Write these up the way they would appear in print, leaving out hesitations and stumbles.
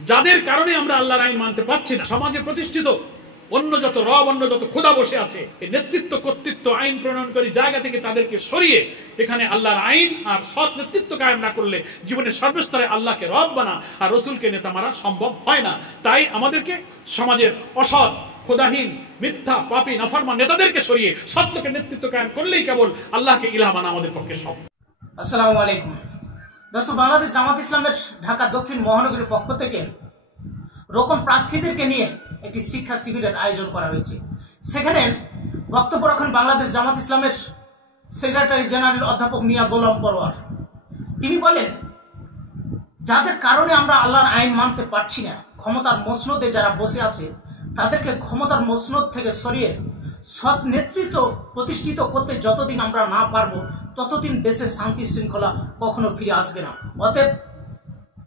যাদের কারণে আমরা আল্লাহর আইন মানতে পারছি না, সমাজে প্রতিষ্ঠিত অন্য যত রব, অন্য যত খোদা বসে আছে, এই নেতৃত্ব কর্তৃত্ব আইন প্রণয়নকারী জায়গা থেকে তাদেরকে সরিয়ে এখানে আল্লাহর আইন আর সৎ নেতৃত্ব কায়েম না করলে জীবনের সর্বস্তরে আল্লাহকে রব বানা আর রসুলকে নেতা মারা সম্ভব হয় না। তাই আমাদেরকে সমাজের অসৎ, খোদাহীন, মিথ্যা, পাপী, নাফরমান নেতাদেরকে সরিয়ে সৎ লোকের নেতৃত্ব কায়েম করলেই কেবল আল্লাহকে ইলাহ মানা আমাদের পক্ষে সম্ভব। আসসালামু আলাইকুম দর্শক, বাংলাদেশ জামাত ইসলামের ঢাকা দক্ষিণ মহানগরীর পক্ষ থেকে রোকন প্রার্থীদেরকে নিয়ে একটি শিক্ষা শিবিরের আয়োজন করা হয়েছে। সেখানে বক্তব্য রাখেন বাংলাদেশ জামাত ইসলামের সেক্রেটারি জেনারেল অধ্যাপক মিয়া গোলাম পরোয়ার। তিনি বলেন, যাদের কারণে আমরা আল্লাহর আইন মানতে পারছি না, ক্ষমতার মসনদে যারা বসে আছে তাদেরকে ক্ষমতার মসনদ থেকে সরিয়ে সৎ নেতৃত্ব প্রতিষ্ঠিত করতে যতদিন আমরা না পারবো ততদিন দেশের শান্তি শৃঙ্খলা কখনো ফিরে আসবে না। অতএব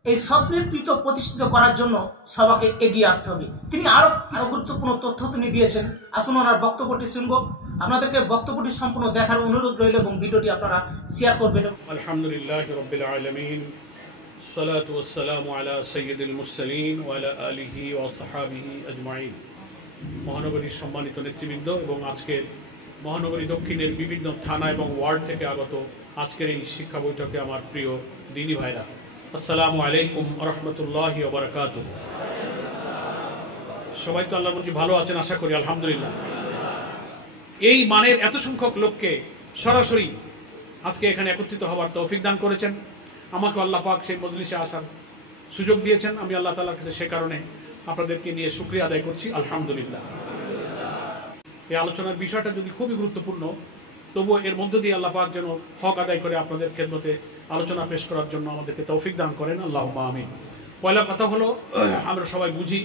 এই সৎ নেতৃত্ব প্রতিষ্ঠিত করার জন্য সবাইকে এগিয়ে আসতে হবে। তিনি আরো গুরুত্বপূর্ণ তথ্য তিনি দিয়েছেন। আসুন ওনার বক্তব্যটি শুনবো। আপনাদেরকে বক্তব্যটি সম্পূর্ণ দেখার অনুরোধ রইল এবং ভিডিওটি আপনারা শেয়ার করবেন। আলহামদুলিল্লাহ রাব্বিল আলামিন, সালাতু ওয়াসসালামু আলা সাইয়্যিদিল মুরসালিন ওয়া আলা আলিহি ওয়া সাহবিহি আজমাইন। মহানগরীর সম্মানিত নেতৃবৃন্দ এবং আজকের মহানগরী দক্ষিণের বিভিন্ন থানা এবং ওয়ার্ড থেকে আগত আজকের এই শিক্ষা বৈঠকে আমার প্রিয় দিনী ভাইরা, আসসালামু আলাইকুম ওয়া রাহমাতুল্লাহি ওয়া বারাকাতুহু। সবাই তো আল্লাহর মর্জি ভালো আছেন আশা করি, আলহামদুলিল্লাহ। এই মানের এত সংখ্যক লোককে সরাসরি আজকে এখানে একত্রিত হওয়ার তৌফিক দান করেছেন। আমাকে আল্লাহ পাক সেই মজলিসে আসার সুযোগ দিয়েছেন। আমি আল্লাহ তাআলার কাছে সে কারণে আপনাদেরকে নিয়ে শুকরিয়া আদায় করছি, আলহামদুলিল্লাহ। এই আলোচনার বিষয়টা যদি খুবই গুরুত্বপূর্ণ, তবুও এর মধ্য দিয়ে আল্লাহ পাক যেন হক আদায় করে আপনাদের খেদমতে আলোচনা পেশ করার জন্য আমাদেরকে তৌফিক দান করেন, আল্লাহুম্মা আমিন। পয়লা কথা হলো, আমরা সবাই বুঝি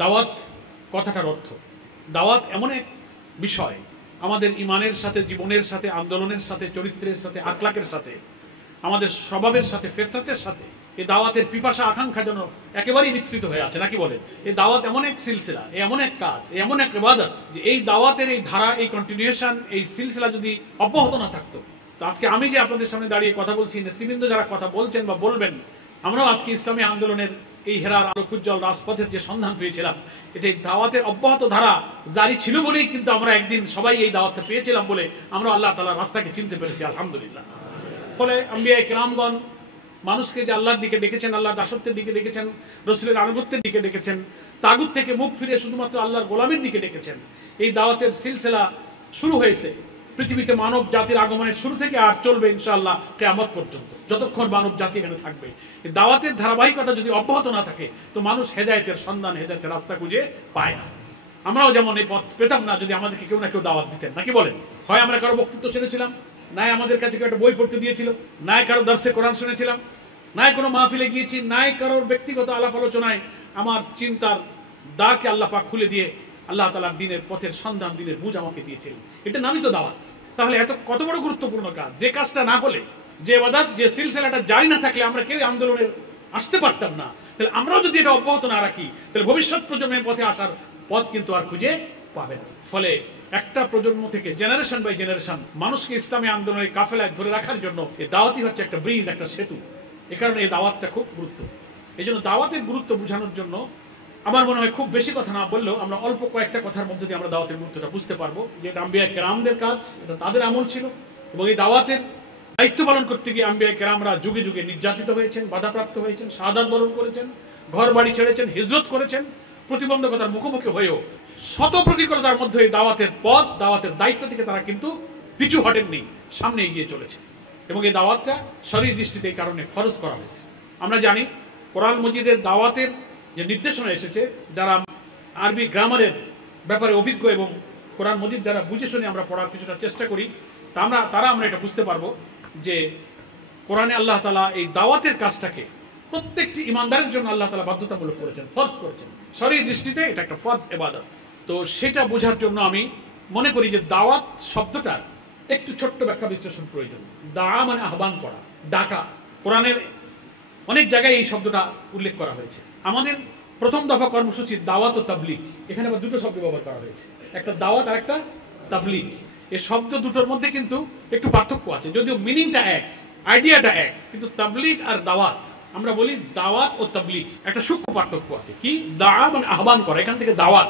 দাওয়াত কথাটার অর্থ। দাওয়াত এমন এক বিষয় আমাদের ইমানের সাথে, জীবনের সাথে, আন্দোলনের সাথে, চরিত্রের সাথে, আখলাকের সাথে, আমাদের স্বভাবের সাথে, ফিতরাতের সাথে এই দাওয়াতের পিপাসা আকাঙ্ক্ষা যেন একেবারেই মিশ্রিত হয়ে আছে, নাকি বলেন? এই দাওয়াত এমন এক সিলসিলা, এমন এক কাজ, এমন এক ইবাদত যে এই দাওয়াতের এই ধারা, এই কন্টিনিউশন, এই সিলসিলা যদি অব্যাহত না থাকতো, তো আজকে আমি যে আপনাদের সামনে দাঁড়িয়ে কথা বলছি, নেতৃবৃন্দ যারা কথা বলছেন বা বলবেন, আমরাও আজকে ইসলামী আন্দোলনের এই হেরার আলোকোজ্জ্বল রাজপথের যে সন্ধান পেয়েছিলাম, এটা এই দাওয়াতের অব্যাহত ধারা জারি ছিল বলেই কিন্তু আমরা একদিন সবাই এই দাওয়াতটা পেয়েছিলাম বলে আমরা আল্লাহ তাআলার রাস্তাকে চিনতে পেরেছি, আলহামদুলিল্লাহ। ফলে আম্বিয়া কিরামগণ মানুষকে যে আল্লাহর দিকে ডেকেছেন, আল্লাহর দাসত্বের দিকে ডেকেছেন, রসুলের আনুগত্যের দিকে ডেকেছেন, তাগুত থেকে মুখ ফিরে শুধুমাত্র আল্লাহর গোলামীর দিকে ডেকেছেন। এই দাওয়াতের সিলসিলা শুরু হয়েছে পৃথিবীতে মানব জাতির আগমনের শুরু থেকে, আর চলবে ইনশাআল্লাহ কিয়ামত পর্যন্ত, যতক্ষণ মানব জাতি এখানে থাকবে। এই দাওয়াতের ধারাবাহিকতা যদি অব্যাহত না থাকে তো মানুষ হেদায়েতের সন্ধান, হেদায়েতের রাস্তা খুঁজে পায় না। আমরাও যেমন এই পথ পেতাম না যদি আমাদেরকে কেউ না কেউ দাওয়াত দিতেন, নাকি বলেন? হয় আমরা কারো বক্তৃত্ব শুনেছিলাম, নাই আমাদের কাছে কেউ একটা বই পড়তে দিয়েছিল, নাই কারো দর্শে কোরআন শুনেছিলাম, নাই কোনো মাহফিলে গিয়েছি, নাই কারোর ব্যক্তিগত আলাপ আলোচনায় আমার চিন্তার দাকে আল্লাহ পাক খুলে দিয়ে আল্লাহ তাআলার দ্বীনের পথের সন্ধান, দ্বীনের বুঝ আমাকে দিয়েছিলেন। এটা নামই তো দাওয়াত। তাহলে এত কত বড় গুরুত্বপূর্ণ কাজ, যে কাজটা না হলে, যে ইবাদত, যে সিলসিলাটা জারি না থাকলে আমরা কেউ আন্দোলনে আসতে পারতাম না। তাহলে আমরাও যদি এটা অব্যাহত না রাখি তাহলে ভবিষ্যৎ প্রজন্মের পথে আসার পথ কিন্তু আর খুঁজে পাবে না। ফলে একটা প্রজন্ম থেকে জেনারেশন বাই জেনারেশন মানুষকে ইসলামী আন্দোলনের কাফেলায় ধরে রাখার জন্য এই দাওয়াতই হচ্ছে একটা ব্রিজ, একটা সেতু। এ কারণে এই দাওয়াতটা খুব গুরুত্ব। এই জন্য দাওয়াতের গুরুত্ব বোঝানোর জন্য আমার মনে হয় খুব বেশি কথা না বললেও আমরা অল্প কয়েকটা কথার মধ্যে দিয়ে আমরা দাওয়াতের গুরুত্বটা বুঝতে পারবো। যে এটা আম্বিয়া কেরামদের কাজ, এটা তাদের আমল ছিল, এবং এই দাওয়াতের দায়িত্ব পালন করতে গিয়ে আম্বিয়া কেরামরা যুগে যুগে নির্যাতিত হয়েছেন, বাধাপ্রাপ্ত হয়েছেন, শাহাদাত বরণ করেছেন, ঘর বাড়ি ছেড়েছেন, হিজরত করেছেন, প্রতিবন্ধকতার মুখোমুখি হয়েও শত প্রতিকূলতার মধ্যে এই দাওয়াতের পথ, দাওয়াতের দায়িত্ব থেকে তারা কিন্তু পিছু হটেননি, সামনে এগিয়ে চলেছে। এবং এই দাওয়াতটা শরীয়ত দৃষ্টিতে এই কারণে ফরজ করা হয়েছে। আমরা জানি কোরআন মজিদের দাওয়াতের যে নির্দেশনা এসেছে, যারা আরবি গ্রামারের ব্যাপারে অভিজ্ঞ এবং কোরআন মজিদ যারা বুঝে শুনে আমরা পড়ার কিছুটা চেষ্টা করি, তারা আমরা এটা বুঝতে পারবো যে কোরআনে আল্লাহ তাআলা এই দাওয়াতের কাজটাকে প্রত্যেকটি ইমানদারের জন্য আল্লাহ তাআলা বাধ্যতামূলক করেছেন, ফরজ করেছেন। শরীয়ত দৃষ্টিতে এটা একটা ফরজ ইবাদত। তো সেটা বোঝার জন্য আমি মনে করি যে দাওয়াত শব্দটার একটু ছোট্ট ব্যাখ্যা বিশ্লেষণ প্রয়োজন। দাওয়া মানে আহ্বান করা, ডাকা। কোরআনের অনেক জায়গায় এই শব্দটা উল্লেখ করা হয়েছে। আমাদের প্রথম দফা কর্মসূচি দাওয়াত ও তাবলীগ, এখানে আবার দুটো শব্দ ব্যবহার করা হয়েছে, একটা দাওয়াত আর একটা তাবলীগ। এই শব্দ দুটোর মধ্যে কিন্তু একটু পার্থক্য আছে, যদিও মিনিংটা এক, আইডিয়াটা এক, কিন্তু তাবলীগ আর দাওয়াত আমরা বলি দাওয়াত ও তাবলীগ একটা সূক্ষ্ম পার্থক্য আছে। কি? দা মানে আহ্বান করা, এখান থেকে দাওয়াত,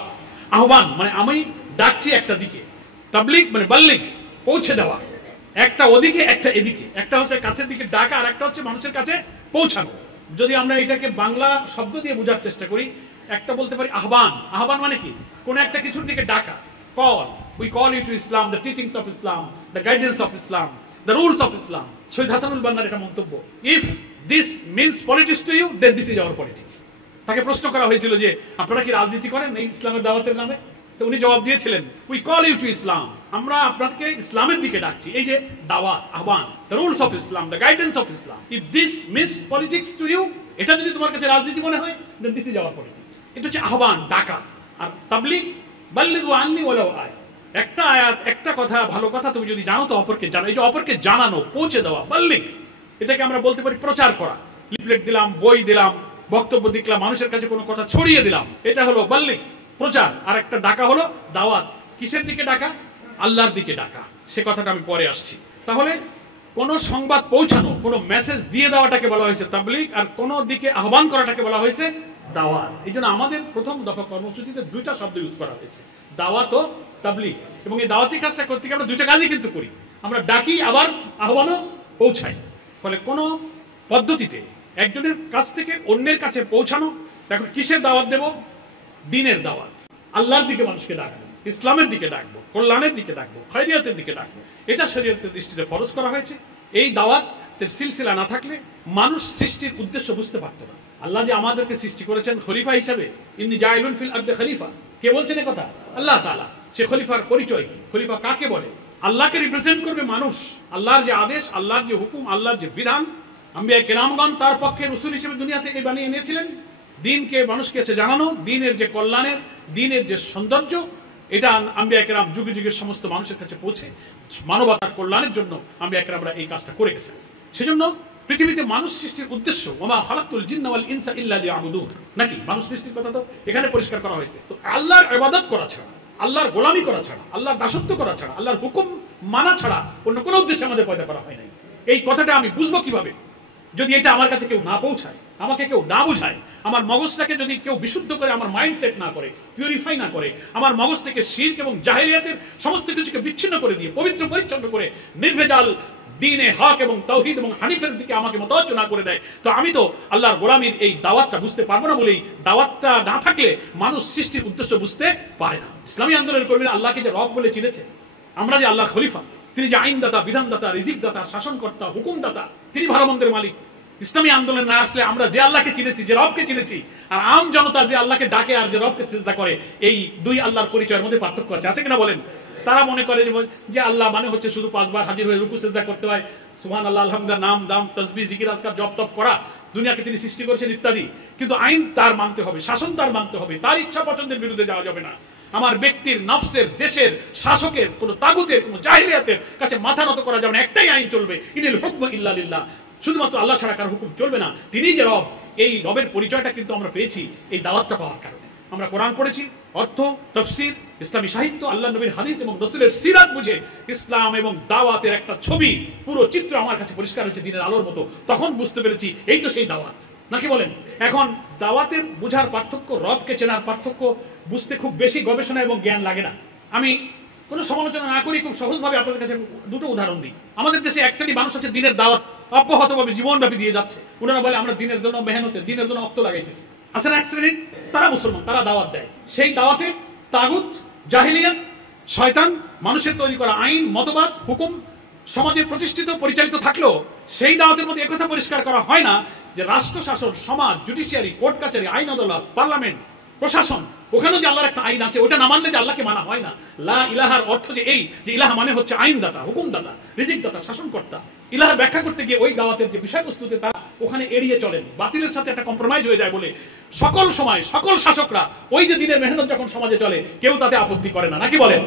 আহ্বান মানে আমি ডাকছি একটা দিকে, তাবলীগ মানে বাল্লিগ পৌঁছে দেওয়া, একটা ওদিকে একটা এদিকে, একটা হচ্ছে কাছের দিকে ডাকা আর একটা হচ্ছে মানুষের কাছে পৌঁছানো। যদি আমরা এটাকে বাংলা শব্দ দিয়ে বোঝার চেষ্টা করি, একটা বলতে পারি আহ্বান। আহ্বান মানে কি? কোন একটা কিছুর দিকে ডাকা, call. We call you to Islam, the teachings of Islam, the guidance of Islam, the rules of Islam. শহীদ হাসানুল বান্নার এটা মন্তব্য, if this means politics to you, then this is our politics. তাকে প্রশ্ন করা হয়েছিল যে আপনারা কি রাজনীতি করেন এই ইসলামের দাওয়াতের নামে? তো উনি জবাব দিয়েছিলেন, we call you to Islam, আমরা আপনাকে ইসলামের দিকে ডাকছি। এই যে দাওয়াত, আহ্বান, the rules of Islam, the guidance of Islam, if this means politics to you, এটা যদি তোমার কাছে রাজনীতি মনে হয়, then this is our politics. এটা হচ্ছে আহ্বান, ডাকা। আর তাবলীগ, বাল্লিগু আন্নি ওয়ালাউ আয়া, একটা আয়াত, একটা কথা, ভালো কথা তুমি যদি জানো তো অপরকে জানো। এই যে অপরকে জানানো, পৌঁছে দেওয়া, বাল্লিগ, এটাকে আমরা বলতে পারি প্রচার করা। লিফলেট দিলাম, বই দিলাম, বক্তব্য দিলাম, মানুষের কাছে কোনো কথা ছড়িয়ে দিলাম, এটা হলো বাল্লিগ, প্রচার। আর একটা ডাকা হলো দাওয়াত। কিসের দিকে ডাকা? আল্লাহর দিকে ডাকা। সে কথাটা আমি পরে আসছি। তাহলে কোন সংবাদ পৌঁছানো, কোন মেসেজ দিয়ে দেওয়াটাকে বলা হয়েছে তাবলীগ, আর কোন দিকে আহ্বান করাটাকে বলা হয়েছে দাওয়াত। এই জন্য আমাদের প্রথম দফা কর্মসূচিতে দুইটা শব্দ ইউজ করা হয়েছে, দাওয়াত ও তাবলীগ। এবং এই দাওয়াতি কাজটা করতে গিয়ে আমরা দুইটা কাজই কিন্তু করি, আমরা ডাকি আবার আহ্বানও পৌঁছাই। ফলে কোন পদ্ধতিতে একজনের কাছ থেকে অন্যের কাছে পৌঁছানো। এখন কিসের দাওয়াত দেব? দিনের দাওয়াত, আল্লাহর দিকে মানুষকে ডাকবো, ইসলামের দিকে ডাকবো, কল্যাণের দিকে ডাকবো, খায়রিয়াতের দিকে ডাকবো। এটা শরীয়তের দৃষ্টিতে ফরজ করা হয়েছে। এই দাওয়াতের সিলসিলা না থাকলে মানুষ সৃষ্টির উদ্দেশ্য বুঝতে পারত না। আল্লাহ যে আমাদেরকে সৃষ্টি করেছেন খলিফা হিসেবে, ইন্নী জাইলুন ফিল আরদি খলিফা, কে বলছেন এই কথা? আল্লাহ তাআলা। সে খলিফার পরিচয় কি? খলিফা কাকে বলে? আল্লাহকে রিপ্রেজেন্ট করবে মানুষ। আল্লাহর যে আদেশ, আল্লাহর যে হুকুম, আল্লাহর যে বিধান, আম্বিয়া কেরামগণ তার পক্ষে রাসূল হিসেবে দুনিয়া থেকে বানিয়ে এনেছিলেন। দিনকে মানুষকে এসে জানানো, দিনের যে কল্যাণের, দিনের যে সৌন্দর্য, এটা আম্বিয়া কেরাম যুগে যুগের সমস্ত মানুষের কাছে পৌঁছে মানবতার কল্যাণের জন্য আম্বিয়া কেরামরা এই কাজটা করে গেছেন। সেজন্য পৃথিবীতে মানুষ সৃষ্টির উদ্দেশ্য, ওমা খালাকতুল জিন্না ওয়াল ইনসা ইল্লা লিয়াবুদুন, নাকি মানুষ সৃষ্টির কথা তো এখানে পরিষ্কার করা হয়েছে। তো আল্লাহর ইবাদত করা ছাড়া, আল্লাহর গোলামি করা ছাড়া, আল্লাহর দাসত্ব করা ছাড়া, আল্লাহর হুকুম মানা ছাড়া অন্য কোনো উদ্দেশ্যে আমাদের পয়দা করা হয় নাই। এই কথাটা আমি বুঝবো কিভাবে যদি এটা আমার কাছে কেউ না পৌঁছায়, আমাকে কেউ না বুঝায়, আমার মগজটাকে যদি কেউ বিশুদ্ধ করে, আমার মাইন্ডসেট না করে, পিউরিফাই না করে, আমার মগজ থেকে শিরক এবং জাহেলিয়াতের সমস্ত কিছুকে বিচ্ছিন্ন করে দিয়ে পবিত্র পরিচ্ছন্ন করে নির্ভেজাল দ্বীনে হক এবং তাওহীদ এবং হানিফের দিকে আমাকে মোতাওয়াজ্জহ না করে দেয়, তো আমি তো আল্লাহর গোলামীর এই দাওয়াতটা বুঝতে পারবো না। বলেই দাওয়াতটা না থাকলে মানুষ সৃষ্টির উদ্দেশ্য বুঝতে পারে না। ইসলামী আন্দোলনের কর্মীরা আল্লাহকে যে রব বলে চিনেছে, আমরা যে আল্লাহর খলিফা, তিনি যে আইনদাতা, বিধানদাতা, রিজিকদাতা, শাসনকর্তা, হুকুমদাতা, তিনি ভালো মন্দের মালিক। ইসলামী আন্দোলন না আসলে আমরা যে আল্লাহকে চিনেছি, যে রবকে চিনেছি, আর আম জনতা যে আল্লাহকে ডাকে আর যে রবকে সিজদা করে, এই দুই আল্লাহর পরিচয়ের মধ্যে পার্থক্য আছে কিনা বলেন? তারা মনে করে যে আল্লাহ মানে হচ্ছে শুধু 5 বার হাজির হয়ে রুকু সিজদা করতে হয়, সুবহানাল্লাহ, আলহামদুলিল্লাহ, নাম দাম তাসবিহ জিকির আজকার জপ তপ করা, দুনিয়াকে তিনি সৃষ্টি করেছেন ইত্যাদি। কিন্তু আইন তার মানতে হবে, শাসন তার মানতে হবে, তার ইচ্ছা পছন্দের বিরুদ্ধে যাওয়া যাবে না। আমার ব্যক্তির, নফসের, দেশের, শাসকের, কোন তাগুতের, কোন জাহিলিয়াতের কাছে মাথা নত করা যাবে না। একটাই আইন চলবে, ইনিল হুকমু ইল্লা লিল্লাহ, শুধুমাত্র আল্লাহ ছাড়া কারো হুকুম চলবে না। তিনি যে রব, এই রবের পরিচয়টা কিন্তু আমরা পেয়েছি এই দাওয়াতটা পাওয়ার কারণে। আমরা কোরআন পড়েছি, অর্থ, তাফসীর, ইসলামী সাহিত্য, আল্লাহ নবীর হাদিস এবং রাসূলের সিরাত বুঝে ইসলাম এবং দাওয়াতের একটা ছবি, পুরো চিত্র আমার কাছে পরিষ্কার হয়েছে দিনের আলোর মতো। তখন বুঝতে পেরেছি এই তো সেই দাওয়াত, নাকি বলেন? এখন দাওয়াতের বুঝার পার্থক্য, রবকে চেনার পার্থক্য বুঝতে খুব বেশি গবেষণা এবং জ্ঞান লাগে না। আমি কোনো সমালোচনা না করি, খুব সহজভাবে আপনাদের কাছে দুটো উদাহরণ দিই। আমাদের দেশে এক শ্রেণী মানুষ আছে দিনের দাওয়াত অব্যাহতভাবে জীবনব্যাপী দিয়ে যাচ্ছে। ওনারা বলে আমরা দিনের জন্য মেহনতে, দিনের জন্য অক্ত লাগাইতেছি। আছে না এক শ্রেণী, তারা মুসলমান, তারা দাওয়াত দেয়। সেই দাওয়াতে তাগুত, জাহিলিয়াত, শয়তান, মানুষের তৈরি করা আইন, মতবাদ, হুকুম সমাজে প্রতিষ্ঠিত, পরিচালিত থাকলেও সেই দাওয়াতের মধ্যে একথা পরিষ্কার করা হয় না যে রাষ্ট্র শাসন, সমাজ, জুডিশিয়ারি, কোর্ট কাচারি, আইন আদালত, পার্লামেন্ট, প্রশাসন, ওখানেও যে আল্লাহর একটা আইন আছে, ওটা না মানলে যে আল্লাহকে মানা হয় না। লা ইলাহার অর্থ যে এই যে ইলাহা মানে হচ্ছে আইনদাতা, হুকুমদাতা, রিজিকদাতা, শাসনকর্তা। ইলাহা ব্যাখ্যা করতে গিয়ে ওই দাওয়াতের যে বিষয়বস্তুতে তারা ওখানে এড়িয়ে চলেন, বাতিলের সাথে একটা কম্প্রোমাইজ হয়ে যায় বলে সকল সময় সকল শাসকরা ওই যে দিনের মেহনত যখন সমাজে চলে কেউ তাতে আপত্তি করে না, নাকি বলেন?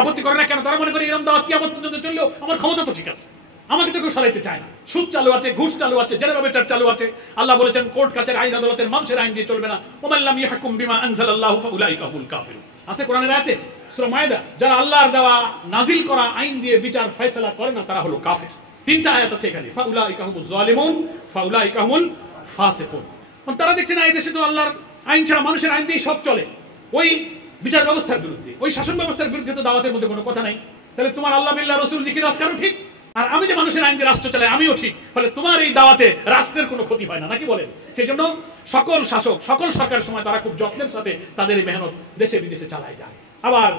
আপত্তি করে না কেন? তারা মনে করে এরকম দাওয়াত কিয়ামত পর্যন্ত চললেও আমার ক্ষমতা তো ঠিক আছে, আমাকে তো কেউ সরাইতে চায় না। সুদ চালু আছে, ঘুষ চালু আছে, জেনারেটর চালু আছে। আল্লাহ বলেছেন কোর্ট কাচারি, আইন আদালতের মানুষের আইন দিয়ে চলবে না। ওমান লাম ইয়াহকুম বিমা আনজালাল্লাহু ফাউলাইকা হুমুল কাফিরুন, আছে কোরআনের আয়াতে, সূরা মায়েদা। যারা আল্লাহর দেওয়া নাজিল করা আইন দিয়ে বিচার ফয়সালা করে না, তারা হলো কাফের। তিনটা আয়াত আছে এখানে, ফাউলাইকা হুমুজ জালিমুন, ফাউলাইকা হুমুল ফাসিকুন। তারা দেখছে না এই দেশে তো আল্লাহর আইন ছাড়া মানুষের আইন দিয়ে সব চলে, ওই বিচার ব্যবস্থার বিরুদ্ধে, ওই শাসন ব্যবস্থার বিরুদ্ধে তো দাওয়াতের মধ্যে কোনো কথা নাই। তাহলে তোমার আল্লাহ বিল্লাহ রসুল জিকির আজকারও ঠিক, আর আমি যে মানুষের আইন দিয়ে রাষ্ট্র চালাই আমিও ঠিক, ফলে তোমার এই দাওয়াতে রাষ্ট্রের কোনো ক্ষতি হয় না, নাকি বলেন? সেই জন্য সকল শাসক, সকল সরকারের সময় তারা খুব যত্নের সাথে তাদের এই মেহনত দেশে বিদেশে চালায় যায়। আবার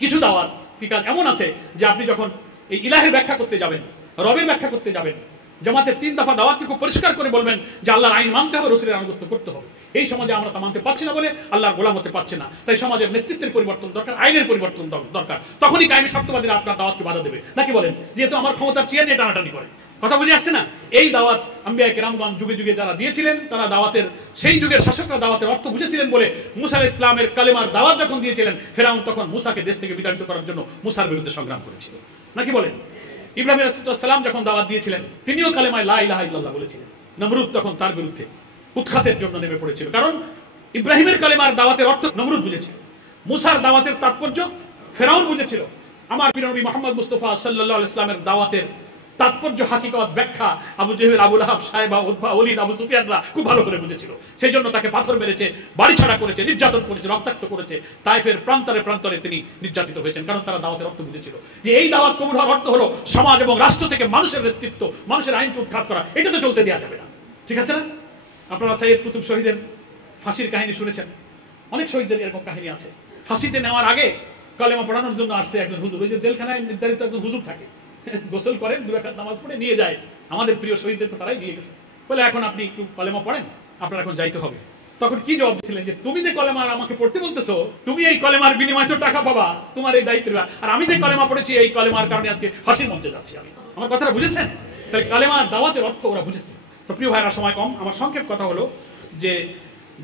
কিছু দাওয়াত কি কাজ এমন আছে যে আপনি যখন এই ইলাহের ব্যাখ্যা করতে যাবেন, রবের ব্যাখ্যা করতে যাবেন, জামাতের 3 দফা দাওয়াতকে খুব পরিষ্কার করে বলবেন যে আল্লাহর আইন মানতে হবে, রসুলের আনুগত্য করতে হবে। এই সমাজে আমরা তা মানতে পারছি না বলে আল্লাহর গোলাম হতে পারছি না, তাই সমাজের নেতৃত্বের পরিবর্তন দরকার, আইনের পরিবর্তন দরকার। তখনই কায়েমি স্বার্থবাদীরা আপনার দাওয়াতকে বাধা দেবে, নাকি বলেন? যেহেতু আমার ক্ষমতার চেয়ে নিয়ে টানাটানি করে। কথা বুঝে আসছে না? এই দাওয়াত আম্বিয়া কেরামগণ যুগে যুগে যারা দিয়েছিলেন, তারা দাওয়াতের, সেই যুগের শাসকরা দাওয়াতের অর্থ বুঝেছিলেন বলে মুসা ইসলামের কালেমার দাওয়াত যখন দিয়েছিলেন, ফেরাউন তখন মুসাকে দেশ থেকে বিতাড়িত করার জন্য মুসার বিরুদ্ধে সংগ্রাম করেছিল, নাকি বলেন? ইব্রাহিম আলাইহিস সালাম যখন দাওয়াত দিয়েছিলেন, তিনিও কালেমায় লা ইলাহা ইল্লাল্লাহ বলেছিলেন। নমরুদ তখন তার বিরুদ্ধে উৎখাতের জন্য নেমে পড়েছিল, কারণ ইব্রাহিমের কালেমার দাওয়াতের অর্থ নমরুদ বুঝেছিল, মুসার দাওয়াতের তাৎপর্য ফেরাউন বুঝেছিল। আমার প্রিয় নবী মুহাম্মদ মুস্তাফা সাল্লাল্লাহু আলাইহি ওয়াসাল্লামের দাওয়াতের তাৎপর্য, হাকিকত, ব্যাখ্যা আবু জেহেল, আবু লাহাব, সাহেবা, উতবা, ওলীদ, আবু সুফিয়ানরা খুব ভালো করে বুঝেছিল। সেই জন্য তাকে পাথর মেরেছে, বাড়ি ছাড়া করেছে, নির্যাতন করেছে, রক্তাক্ত করেছে। তায়েফের প্রান্তরে প্রান্তরে তিনি নির্যাতিত হয়েছেন, কারণ তারা দাওয়াতের অর্থ বুঝেছিল যে এই দাওয়াত কবুল হওয়ার অর্থ হলো সমাজ এবং রাষ্ট্র থেকে মানুষের নেতৃত্ব, মানুষের আইনকে উৎখাত করা। এটা তো চলতে দেওয়া যাবে না, ঠিক আছে না? আপনারা সাইয়েদ কুতুব শহীদের ফাঁসির কাহিনী শুনেছেন, অনেক শহীদদের এরকম কাহিনী আছে। ফাঁসিতে নেওয়ার আগে কলেমা পড়ানোর জন্য আসছে একজন হুজুর, ওই যে জেলখানায় নির্ধারিত একজন হুজুর থাকে, গোসল করেন, 2 রাকাত নামাজ পড়ে নিয়ে যায়। আমাদের প্রিয় শহীদদেরকে তারাই নিয়ে গেছে, বলে এখন আপনি একটু কলেমা পড়েন, আপনার এখন যাইতে হবে। তখন কি জবাব দিয়েছিলেন যে তুমি যে কলেমা আমাকে পড়তে বলতেছো, তুমি এই কলেমার বিনিময়ে তো টাকা পাবা, তোমার এই দায়িত্ব, আর আমি যে কলেমা পড়েছি এই কলেমার কারণে আজকে ফাঁসির মঞ্চে যাচ্ছি আমি। আমার কথাটা বুঝেছেন? তাহলে কলেমার দাওয়াতের অর্থ ওরা বুঝেছে। তো প্রিয় ভাইরা, সময় কম, আমার সংক্ষেপ কথা হলো যে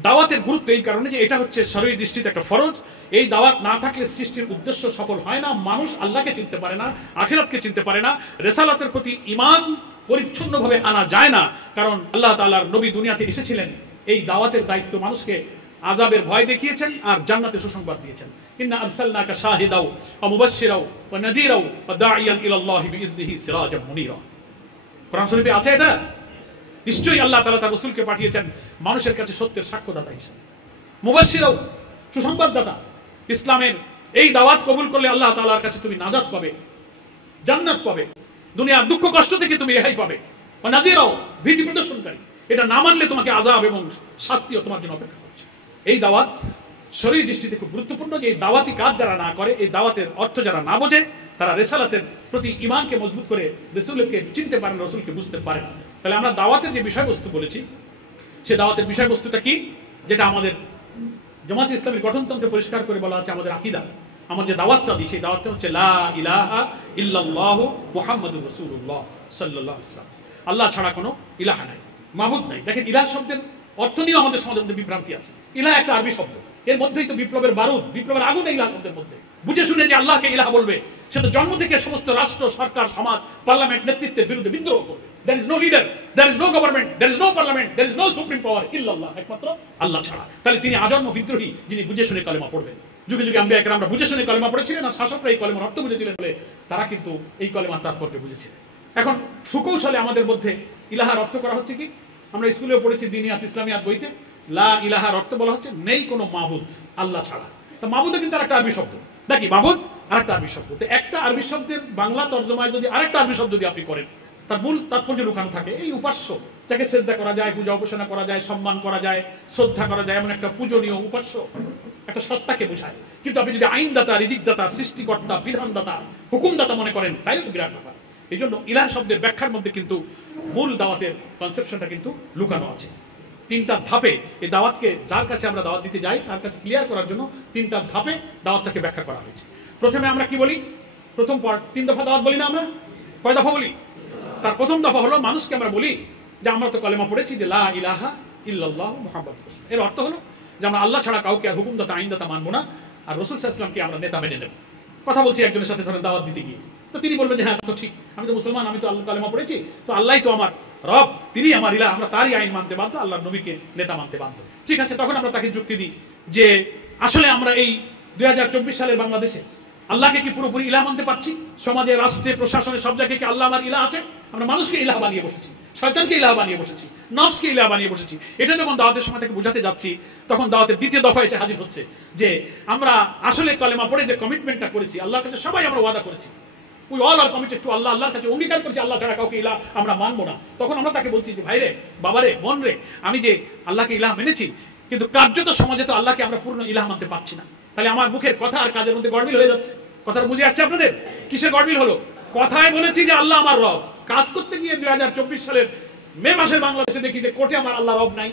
দাওয়াতের গুরুত্ব এই কারণে যে এটা হচ্ছে শরঈ দৃষ্টিতে একটা ফরজ। এই দাওয়াত না থাকলে সৃষ্টির উদ্দেশ্য সফল হয় না, মানুষ আল্লাহকে চিনতে পারে না, আখিরাতকে চিনতে পারে না, রিসালাতের প্রতি ঈমান পরিচ্ছন্নভাবে আনা যায় না। কারণ আল্লাহ তাআলার নবী দুনিয়াতে এসেছিলেন এই দাওয়াতের দায়িত্ব, মানুষকে আযাবের ভয় দেখিয়েছেন আর জান্নাতের সুসংবাদ দিয়েছেন। ইন্না আরসালনাকা শাহিদাও ওয়া মুবাশশিরাও ওয়া নাযীরাও ওয়া দাঈয়ান ইলাল্লাহি বিইজনিহি সিরাজাম মুনীরা। কোরআন শরীফে আছে এটা। নিশ্চয়ই আল্লাহ তাআলা তার রাসূলকে পাঠিয়েছেন মানুষের কাছে সত্যের সাক্ষ্যদাতা হিসেবে, মুবাশশিরাও, সুসংবাদদাতা। ইসলামের এই দাওয়াত কবুল করলে আল্লাহ তাআলার কাছে তুমি নাজাত পাবে, জান্নাত পাবে, দুনিয়ার দুঃখ কষ্ট থেকে তুমি রেহাই পাবে। ওয়া নাযীরাও, ভীতি প্রদর্শনকারী। এটা না মানলে তোমাকে আযাব এবং শাস্তিও তোমার জন্য অপেক্ষা করছে। এই দাওয়াত শরঈ দৃষ্টিতে খুব গুরুত্বপূর্ণ যে এই দাওয়াতি কাজ যারা না করে, এই দাওয়াতের অর্থ যারা না বোঝে, তারা রিসালাতের প্রতি ঈমানকে মজবুত করে রাসূলকে চিনতে পারে না, রাসূলকে বুঝতে পারে না। তাহলে আমরা দাওয়াতের যে বিষয়বস্তু বলেছি, সে দাওয়াতের বিষয়বস্তুটা কি, যেটা আমাদের জামাত ইসলামের গঠনতন্ত্রে পরিষ্কার করে বলা আছে, আমাদের আকীদা, আমার যে দাওয়াতটা দিই সেই দাওয়াতটা হচ্ছে লা ইলাহা ইল্লাল্লাহু মুহাম্মাদুর রাসূলুল্লাহ সাল্লাল্লাহু আলাইহি ওয়াসাল্লাম। আল্লাহ ছাড়া কোনো ইলাহা নাই, মাবুদ নাই। দেখেন, ইলাহ শব্দের অর্থ নিয়ে আমাদের সমাজের মধ্যে বিভ্রান্তি আছে। ইলাহ একটা আরবি শব্দ, এর মধ্যেই তো বিপ্লবের বারুদ, বিপ্লবের আগুন ইলাহ শব্দের মধ্যে। বুঝে শুনে যে আল্লাহকে ইলাহ বলবে, সে তো জন্ম থেকে সমস্ত রাষ্ট্র, সরকার, সমাজ, পার্লামেন্ট নেতৃত্বের বিরুদ্ধে বিদ্রোহ করবে। There is no leader, there is no government, there is no parliament, there is no supreme power illallah, একমাত্র আল্লাহ ছাড়া। তাহলে তিনি আজন্ম বিদ্রোহী, যিনি বুঝে শুনে কলেমা পড়বেন। যুগে যুগে আম্বিয়া কেরামরা বুঝে শুনে কলেমা পড়েছিলেন, আর শাসকরা এই কলেমার অর্থ বুঝেছিলেন বলে তারা কিন্তু এই কলেমার তাৎপর্য বুঝেছিলেন। এখন সুকৌশলে আমাদের মধ্যে ইলাহার অর্থ করা হচ্ছে কি, আমরা স্কুলেও পড়েছি দিনিয়াত, ইসলামিয়াত বইতে, লা ইলাহার অর্থ বলা হচ্ছে নেই কোনো মাবুদ আল্লাহ ছাড়া। তা মাবুদও কিন্তু আরেকটা আরবি শব্দ, নাকি? মাবুদ আরেকটা আরবি শব্দ। তো একটা আরবি শব্দের বাংলা তর্জমায় যদি আরেকটা আরবি শব্দ যদি আপনি করেন, তার মূল তাৎপর্য লুকানো থাকে এই উপাস্য, যাকে সেজদা করা যায়, পূজা উপাসনা করা যায়, সম্মান করা যায়, শ্রদ্ধা করা যায়, এমন একটা পূজনীয় উপাস্য, একটা সত্তাকে বোঝায়। কিন্তু আপনি যদি আইনদাতা, রিজিকদাতা, সৃষ্টিকর্তা, বিধানদাতা, হুকুমদাতা মনে করেন, তাইলে তো বিরাট ব্যাপার। এই জন্য ইলাহ শব্দের ব্যাখ্যার মধ্যে কিন্তু মূল দাওয়াতের কনসেপশনটা কিন্তু লুকানো আছে। 3টা ধাপে এই দাওয়াতকে, যার কাছে আমরা দাওয়াত দিতে যাই তার কাছে ক্লিয়ার করার জন্য 3টা ধাপে দাওয়াতটাকে ব্যাখ্যা করা হয়েছে। প্রথমে আমরা কি বলি, প্রথম পার্ট 3 দফা দাওয়াত বলি না আমরা? কয় দফা বলি? তার প্রথম দফা হলো মানুষকে আমরা বলি যে আমরা তো কলেমা পড়েছি যে লা ইলাহা ইল্লাল্লাহু মুহাম্মাদুর রাসূলুল্লাহ। এর অর্থ হলো যে আমরা আল্লাহ ছাড়া কাউকে আর হুকুমদাতা, আইনদাতা মানবো না, আর রাসূল সাল্লাল্লাহু আলাইহি ওয়াসাল্লামকে আমরা নেতা মেনে নেব। কথা বলছি একজনের সাথে, ধরেন দাওয়াত দিতে গিয়ে, তো তিনি বলবেন যে হ্যাঁ তো ঠিক, আমি তো মুসলমান, আমি তো আল্লাহ কলেমা পড়েছি, তো আল্লাহই তো আমার রব, তিনি আমার ইলাহ, আমরা তারই আইন মানতে বাধ্য, আল্লাহর নবীকে নেতা মানতে বাধ্য। ঠিক আছে, তখন আমরা তাকে যুক্তি দিই যে আসলে আমরা এই 2024 সালের বাংলাদেশে আল্লাহকে কি পুরোপুরি ইলাহ মানতে পারছি? সমাজে, রাষ্ট্রে, প্রশাসনে, সব জায়গায় কি আল্লাহ আমার ইলাহ আছে? আমরা মানুষকে ইলাহ বানিয়ে বসেছি, শয়তানকে ইলাহ বানিয়ে বসেছি, নফসকে ইলাহ বানিয়ে বসেছি। এটা যখন দাওয়াতের সময় থেকে বোঝাতে যাচ্ছি, তখন দাওয়াতের দ্বিতীয় দফা এসে হাজির হচ্ছে যে আমরা আসলে কালেমা পড়ে যে কমিটমেন্টটা করেছি, আল্লাহর কাছে সবাই আমরা ওয়াদা করেছি, we all are committed to Allah, আল্লাহর কাছে অঙ্গীকার করছি আল্লাহ ছাড়া কাউকে ইলাহ আমরা মানবো না। তখন আমরা তাকে বলছি যে ভাইরে, বাবারে, বোন রে, আমি যে আল্লাহকে ইলাহ মেনেছি, কিন্তু কার্যত সমাজে তো আল্লাহকে আমরা পূর্ণ ইলাহ মানতে পারছি না। তাহলে আমার মুখের কথা আর কাজের মধ্যে গড়মিল হয়ে যাচ্ছে। কথাটা বুঝে আসছে আপনাদের? কিসের গড়মিল হলো? কথায় বলেছি যে আল্লাহ আমার রব, কাজ করতে গিয়ে 2024 সালের মে মাসের বাংলাদেশে দেখি যে কোর্টে আমার আল্লাহ রব নাই,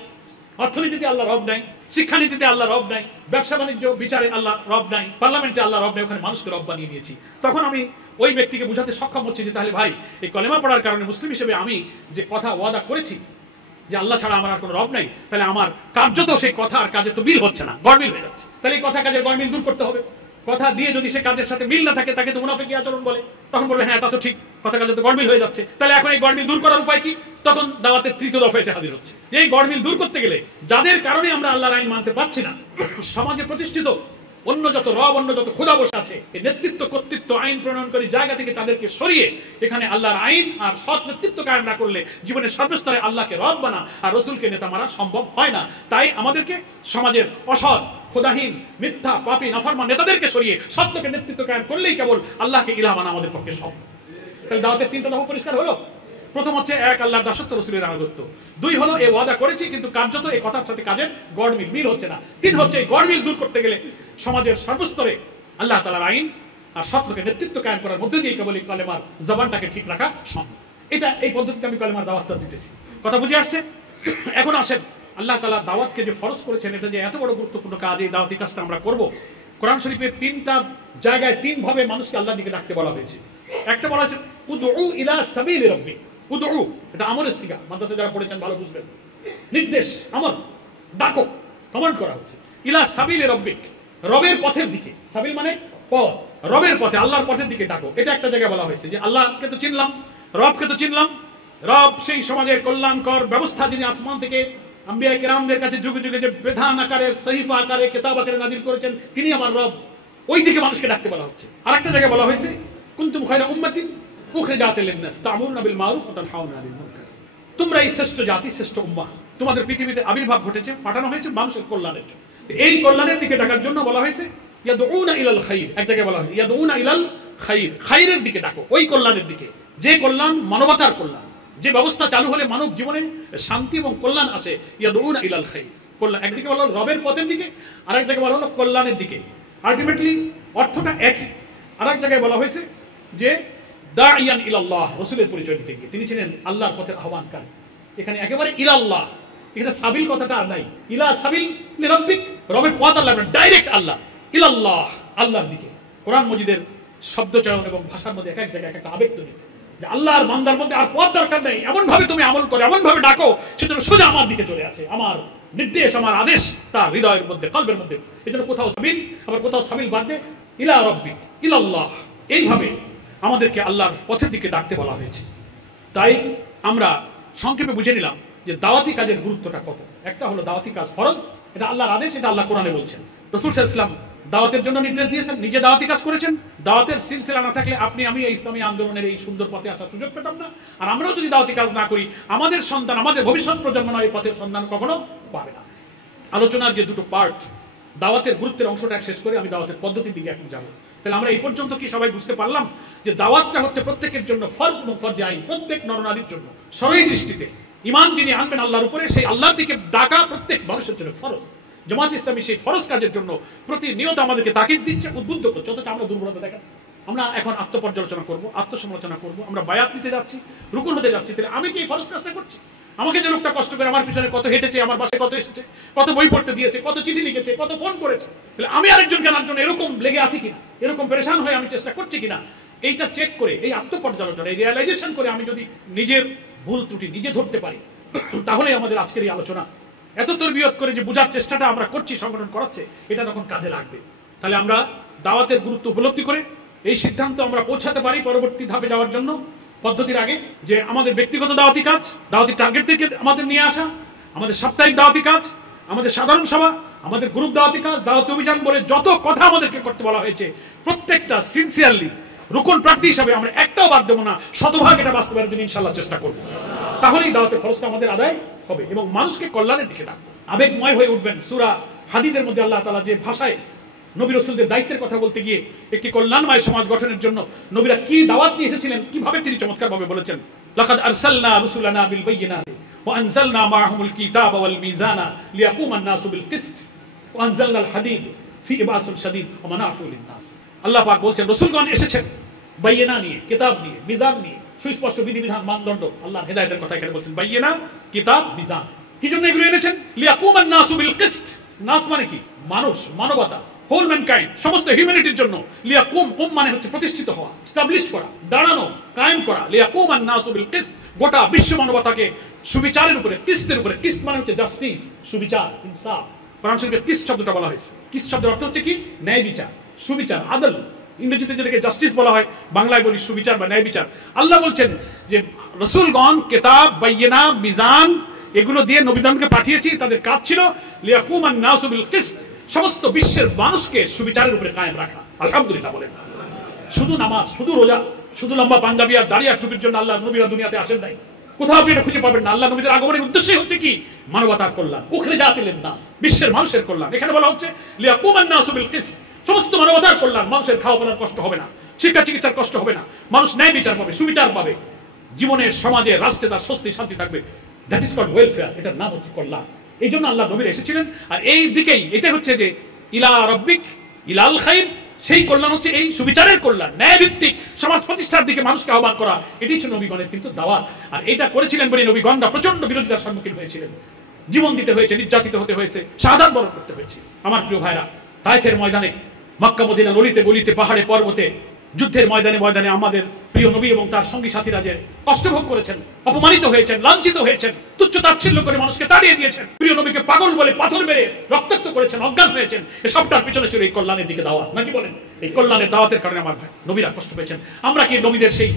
অর্থনীতিতে আল্লাহ রব নাই, শিক্ষানীতিতে আল্লাহ রব নাই, ব্যবসা বাণিজ্য বিচারে আল্লাহ রব নাই, পার্লামেন্টে আল্লাহ রব নাই, ওখানে মানুষকে রব বানিয়ে নিয়েছি। তখন আমি ওই ব্যক্তিকে বুঝাতে সক্ষম হচ্ছি যে তাহলে ভাই, এই কলেমা পড়ার কারণে মুসলিম হিসেবে আমি যে কথা ওয়াদা করেছি যে আল্লাহ ছাড়া আমার আর কোনো রব নাই, তাহলে আমার কার্যত সেই কথা আর কাজে তো মিল হচ্ছে না, গড়মিল হয়ে যাচ্ছে। তাহলে এই কথা কাজের গড়মিল দূর করতে হবে। কথা দিয়ে যদি সে কাজের সাথে মিল না থাকে, তাকে তো মুনাফিকি আচরণ বলে। তখন বলবে হ্যাঁ তা তো ঠিক, কথা কাজে তো গড়মিল হয়ে যাচ্ছে। তাহলে এখন এই গড়মিল দূর করার উপায় কি? তখন দাওয়াতের তৃতীয় দফা এসে হাজির হচ্ছে। এই গড়মিল দূর করতে গেলে যাদের কারণে আমরা আল্লাহর আইন মানতে পারছি না, সমাজে প্রতিষ্ঠিত অন্য যত রব, অন্য যত খোদা বসে আছে, এই নেতৃত্ব কর্তৃত্ব আইন প্রণয়নকারী জায়গা থেকে তাদেরকে সরিয়ে এখানে আল্লাহর আইন আর সৎ নেতৃত্ব কায়েম না করলে জীবনের সর্বস্তরে আল্লাহকে রব বানা আর রসুলকে নেতা মারা সম্ভব হয় না। তাই আমাদেরকে সমাজের অসৎ, খোদাহীন, মিথ্যা, পাপী, নাফরমান নেতাদেরকে সরিয়ে সত্যকে নেতৃত্ব কায়েম করলেই কেবল আল্লাহকে ইলাহ মানা আমাদের পক্ষে সম্ভব। তাহলে দাওয়াতের তিনটা দফা পরিষ্কার হলো। প্রথম হচ্ছে এক, আল্লাহর দাসত্ব, রসুলের আনুগত্য। দুই হলো এই ওয়াদা করেছি কিন্তু কার্যত এই কথার সাথে কাজের গড়মিল মিল হচ্ছে না। তিন হচ্ছে এই গড়মিল দূর করতে গেলে সমাজের সর্বস্তরে আল্লাহ তাআলার আইন আর সত্যকে নেতৃত্ব কায়েম করার মধ্যে দিয়ে কেবল এই কালেমার জবানটাকে ঠিক রাখা সম্ভব। এটা এই পদ্ধতিতে আমি কালেমার দাওয়াতটা দিতেছি। কথা বুঝে আসছে? এখন আসেন, আল্লাহ তাআলা দাওয়াতকে যে ফরজ করেছেন, এটা যে এত বড় গুরুত্বপূর্ণ কাজ, এই দাওয়াতি কাজটা আমরা করব। কোরআন শরীফের তিনটা জায়গায় তিন ভাবে মানুষকে আল্লাহর দিকে ডাকতে বলা হয়েছে। একটা বলা হয়েছে উদউ ইলা সাবিলি রাব্বিক। উদউ এটা আমরের সিগা, মাদ্রাসা যারা পড়েছেন ভালো বুঝবেন। নির্দেশ, আমর, ডাকো, কমান্ড করা হচ্ছে। ইলা সাবিলি রাব্বিক, রবের পথের দিকে। সাবিল মানে পথ, রবের পথে, আল্লাহর পথের দিকে ডাকো। এটা একটা জায়গায় বলা হয়েছে যে আল্লাহকে তো চিনলাম, রবকে তো চিনলাম। রব সেই সমাজের কল্যাণকর ব্যবস্থা যিনি আসমান থেকে আম্বিয়া কিরামদের কাছে যুগে যুগে যে বিধান আকারে, সহিফা আকারে, কিতাব আকারে নাজিল করেছেন, তিনি আমার রব। ওই দিকে মানুষকে ডাকতে বলা হচ্ছে। আরেকটা জায়গায় বলা হয়েছে কুনতুম খায়রা উম্মাতিন উখরিজাত লিন-নাস তা'মুরুনা বিল মারুফ ওয়া তানহাউনা আনিল মুনকার। তোমরা এই শ্রেষ্ঠ জাতি, শ্রেষ্ঠ উম্মাহ, তোমাদের পৃথিবীতে আবির্ভাব ঘটেছে, পাঠানো হয়েছে মানুষের কল্যাণের জন্য। এই কল্যাণের দিকে ডাকার জন্য বলা হয়েছে ইয়াদউনা ইলাল খাইর। এক জায়গায় বলা হয়েছে ইয়াদউনা ইলাল খাইর, খাইরের দিকে ডাকো, ওই কল্যাণের দিকে, যে কল্যাণ মানবতার কল্যাণ, যে ব্যবস্থা চালু হলে মানব জীবনে শান্তি এবং কল্যাণ আসে। ইয়াদউনা ইলাল খাইর, কল্যাণ। একদিকে বলা হলো রবের পথের দিকে, আরেক জায়গায় বলা হলো কল্যাণের দিকে। আলটিমেটলি অর্থটা একই। আরেক জায়গায় বলা হয়েছে যে দাইয়ান ইলাল্লাহ, রাসূলের পরিচয় দিতে গিয়ে তিনি ছিলেন আল্লাহর পথের আহ্বানকারী। এখানে একেবারে ইলাল্লাহ, এখানে সাবিল কথাটা আর নাই। ইলা সাবিল লিরাব্বিক, রবের পথ আল্লাহ, ডাইরেক্ট আল্লাহ। ইলাল্লাহ, আল্লাহর দিকে। কোরআন মজিদের শব্দ চয়ন এবং ভাষার মধ্যে এক এক জায়গায় একটা আবেগ তৈরি, যে আল্লাহর বান্দার মধ্যে আর পথ দরকার নেই, এমন ভাবে তুমি আমল করো, এমন ভাবে ডাকো সেটা সোজা আমার দিকে চলে আসে। আমার নির্দেশ, আমার আদেশ তার হৃদয়ের মধ্যে, কলবের মধ্যে। এজন্য কোথাও সাবিল, আবার কোথাও সাবিল বাদ দিয়ে ইলা রাব্বিক, ইলাল্লাহ, এইভাবে আমাদেরকে আল্লাহর পথের দিকে ডাকতে বলা হয়েছে। তাই আমরা সংক্ষেপে বুঝে নিলাম যে দাওয়াতি কাজের গুরুত্বটা কত। একটা হলো দাওয়াতি কাজ ফরজ, এটা আল্লাহর আদেশ, এটা আল্লাহ কোরআনে বলছেন। রাসূল সাল্লাল্লাহু আলাইহি ওয়াসাল্লাম দাওয়াতের জন্য নির্দেশ দিয়েছেন, নিজে দাওয়াতি কাজ করেছেন। দাওয়াতের সিলসিলা না থাকলে আপনি আমি এই ইসলামী আন্দোলনের এই সুন্দর পথে আসার সুযোগ পেতাম না। আর আমরাও যদি দাওয়াতি কাজ না করি, আমাদের সন্তান, আমাদের ভবিষ্যৎ প্রজন্ম এই পথের সন্ধান কখনো পাবে না। আলোচনার যে দুটো পার্ট, দাওয়াতের গুরুত্বের অংশটা শেষ করে আমি দাওয়াতের পদ্ধতির দিকে এখন যাব। তাহলে আমরা এই পর্যন্ত কি সবাই বুঝতে পারলাম যে দাওয়াতটা হচ্ছে প্রত্যেকের জন্য ফরজ এবং ফরজে আইন, প্রত্যেক নরনারীর জন্য সরই দৃষ্টিতে ঈমান যিনি আনবেন আল্লাহর উপরে, সেই আল্লাহর দিকে ডাকা প্রত্যেক মানুষের জন্য ফরজ। জামাত ইসলামী সেই ফরজ কাজের জন্য প্রতিনিয়ত আমাদেরকে তাকিদ দিচ্ছে, উদ্বুদ্ধ করছে, অথচ আমরা দুর্বলতা দেখাচ্ছি। আমরা এখন আত্মপর্যালোচনা করব, আত্মসমালোচনা করব, আমরা বায়াত নিতে যাচ্ছি, রুকুন হতে যাচ্ছি। তাহলে আমি কি এই ফরজ কাজটা করছি? আমাকে যে লোকটা কষ্ট করে আমার পিছনে কত হেঁটেছে, আমার বাসায় কত এসেছে, কত বই পড়তে দিয়েছে, কত চিঠি লিখেছে, কত ফোন করেছে, তাহলে আমি আরেকজনকে আনার জন্য এরকম লেগে আছি কিনা, এরকম পেরেশান হয়ে আমি চেষ্টা করছি কিনা, এইটা চেক করে, এই আত্মপর্যালোচনা, এই রিয়ালাইজেশন করে আমি যদি নিজের ভুল ত্রুটি নিজে ধরতে পারি, তাহলে আমাদের আজকের এই আলোচনা, এত তরবিয়ত করে যে বোঝার চেষ্টাটা আমরা করছি, সংগঠন করাচ্ছে, এটা তখন কাজে লাগবে। তাহলে আমরা দাওয়াতের গুরুত্ব উপলব্ধি করে এই সিদ্ধান্ত আমরা পৌঁছাতে পারি পরবর্তী ধাপে যাওয়ার জন্য। পদ্ধতির আগে যে আমাদের ব্যক্তিগত দাওয়াতি কাজ, দাওয়াতি টার্গেটদেরকে আমাদের নিয়ে আসা, আমাদের সাপ্তাহিক দাওয়াতি কাজ, আমাদের সাধারণ সভা, আমাদের গ্রুপ দাওয়াতি কাজ, দাওয়াতি অভিযান বলে যত কথা আমাদেরকে করতে বলা হয়েছে, প্রত্যেকটা সিনসিয়ারলি রুকন প্রার্থী হিসাবে আমরা একটাও বাদ দেবো না, শতভাগ এটা বাস্তবায়নের জন্য ইনশাআল্লাহ চেষ্টা করবো। তাহলেই দাওয়াতের ফরজটা আমাদের আদায় হবে এবং মানুষকে কল্যাণের দিকে ডাকবো, আবেগময় হয়ে উঠবেন। সূরা হাদীদের মধ্যে আল্লাহ তাআলা যে ভাষায় নবী রাসূলদের দায়িত্বের কথা বলতে গিয়ে একটি কল্যাণময় সমাজ গঠনের জন্য নবীরা কি দাওয়াত নিয়ে এসেছিলেন কিভাবে তিনি চমৎকারভাবে বলেছেন, লাকাদ আরসালনা রুসুলানা বিল বায়িনাতি ওয়া আনজালনা মাআহুমুল কিতাবা ওয়াল মিজানা লিয়াকুমা আন-নাসু বিল কিসত ওয়া আনজালনাল হাদীদ ফি বাসুন শাদীদ ওয়া মানাফিউ লিন-নাস। আল্লাহ পাক বলছেন রাসূলগণ এসেছেন বাইয়িনা নিয়ে, কিতাব নিয়ে, মিজান নিয়ে, সুস্পষ্ট বিধিবিধান, মানদণ্ড। আল্লাহর হেদায়েতের কথা এখানে বলছেন, বাইয়িনা, কিতাব, মিজান। কি জন্য এগুলো এনেছেন? লিয়াকুমা আন-নাসু বিল কিসত। নাস মানে কি? মানুষ, মানবতা, হোল ম্যানকাইন্ড, সমস্ত হিউম্যানিটির জন্য। লিয়াকুম, কুম মানে হচ্ছে প্রতিষ্ঠিত হওয়া, এস্টাবলিশ করা, দাঁড়ানো, কায়েম করা। লিয়াকুম আন-নাসু বিল কিসত, গোটা বিশ্ব মানবতাকে সুবিচারের উপরে, কিসতের উপরে। কিসত মানে হচ্ছে জাস্টিস, সুবিচার, ইনসাফ। কোরআন শরীফে কিসত শব্দটা বলা হয়েছে। কিসত শব্দের অর্থ হচ্ছে কি? ন্যায় বিচার, সুবিচার, আদল। ইংরেজিতে যেটাকে জাস্টিস বলা হয়, বাংলায় বলি সুবিচার বা ন্যায় বিচার। আল্লাহ বলছেন যে রাসূলগণ কিতাব, বাইয়িনা, মিজান এগুলো দিয়ে নবীগণকে পাঠিয়েছি। তাদের কাজ ছিল লিয়াকুম আন-নাসু বিল কিসত, সমস্ত বিশ্বের মানুষকে সুবিচারের উপরে কায়েম রাখা। আলহামদুলিল্লাহ বলেন। শুধু নামাজ, শুধু রোজা, শুধু লম্বা পাঞ্জাবি আর দাড়ি আর টুপির জন্য আল্লাহ নবীরা দুনিয়াতে আসেন নাই। কোথাও আপনি এটা খুঁজে পাবেন না। আল্লাহ নবীদের আগমনের উদ্দেশ্যই হচ্ছে কি? মানবতার কল্যাণ, উখরিজাতিল লিন-নাস, বিশ্বের মানুষের কল্যাণ। এখানে বলা হচ্ছে লিয়াকুম আন-নাসু বিল কিসত, সমস্ত মানবতার কল্যাণ। মানুষের খাওয়া পড়ার কষ্ট হবে না, শিক্ষা চিকিৎসার কষ্ট হবে না, মানুষ ন্যায় বিচার পাবে, সুবিচার পাবে, জীবনের, সমাজে, রাষ্ট্রে তার স্বস্তি শান্তি থাকবে। That is called welfare. এটার নাম হচ্ছে কল্যাণ। এই জন্য আল্লাহ নবীরা এসেছিলেন। আর এই দিকেই এটা হচ্ছে যে ইলা রব্বিক ইলাল খাইর, সেই কল্যাণ হচ্ছে এই সুবিচারের কল্যাণ, ন্যায় ভিত্তিক সমাজ প্রতিষ্ঠার দিকে মানুষকে আহ্বান করা। এটি ছিল নবীগণের কিন্তু দাওয়াত। আর এটা করেছিলেন বলে নবীগণরা প্রচন্ড বিরোধিতার সম্মুখীন হয়েছিলেন, জীবন দিতে হয়েছে, নির্যাতিত হতে হয়েছে, শাহাদাত বরণ করতে হয়েছে। আমার প্রিয় ভাইরা, তায়েফের ময়দানে, মক্কা মদিনা, গলিতে গলিতে, পাহাড়ে পর্বতে, যুদ্ধের ময়দানে ময়দানে আমাদের প্রিয় নবী এবং তার সঙ্গী সাথীরা যে কষ্ট ভোগ করেছেন, অপমানিত হয়েছেন, লাঞ্ছিত হয়েছেন, তুচ্ছ তাচ্ছিল্য করে মানুষকে তাড়িয়ে দিয়েছেন, প্রিয় নবীকে পাগল বলে পাথর মেরে রক্তাক্ত করেছেন, অজ্ঞান হয়েছেন, এসবটার পিছনে ছিল এই কল্যাণের দিকে দাওয়াত। নাকি বলেন? এই কল্যাণের দাওয়াতের কারণে আমার ভাই নবীরা কষ্ট পেয়েছেন। আমরা কি নবীদের সেই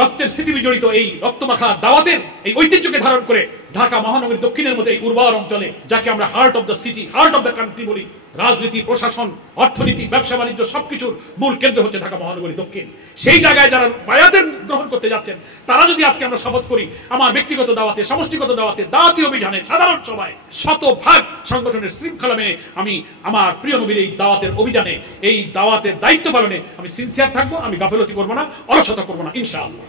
রক্তের স্মৃতি বিজড়িত এই রক্তমাখা দাওয়াতের এই ঐতিহ্যকে ধারণ করে ঢাকা মহানগরীর দক্ষিণের মধ্যে এই উর্বর অঞ্চলে, যাকে আমরা heart of the city, heart of the country বলি, রাজনীতি, প্রশাসন, অর্থনীতি, ব্যবসা বাণিজ্য সবকিছুর মূল কেন্দ্র হচ্ছে ঢাকা মহানগরী দক্ষিণ, সেই জায়গায় যারা বায়াতের গ্রহণ করতে যাচ্ছেন, তারা যদি আজকে আমরা শপথ করি আমার ব্যক্তিগত দাওয়াতে, সমষ্টিগত দাওয়াতে, দাওয়াতি অভিযানে, সাধারণ সভায় শতভাগ সংগঠনের শৃঙ্খলা মেনে আমি আমার প্রিয় নবীর এই দাওয়াতের অভিযানে, এই দাওয়াতের দায়িত্ব পালনে আমি সিনসিয়ার থাকবো, আমি গাফিলতি করবো না, অলসতা করবো না, ইনশাআল্লাহ।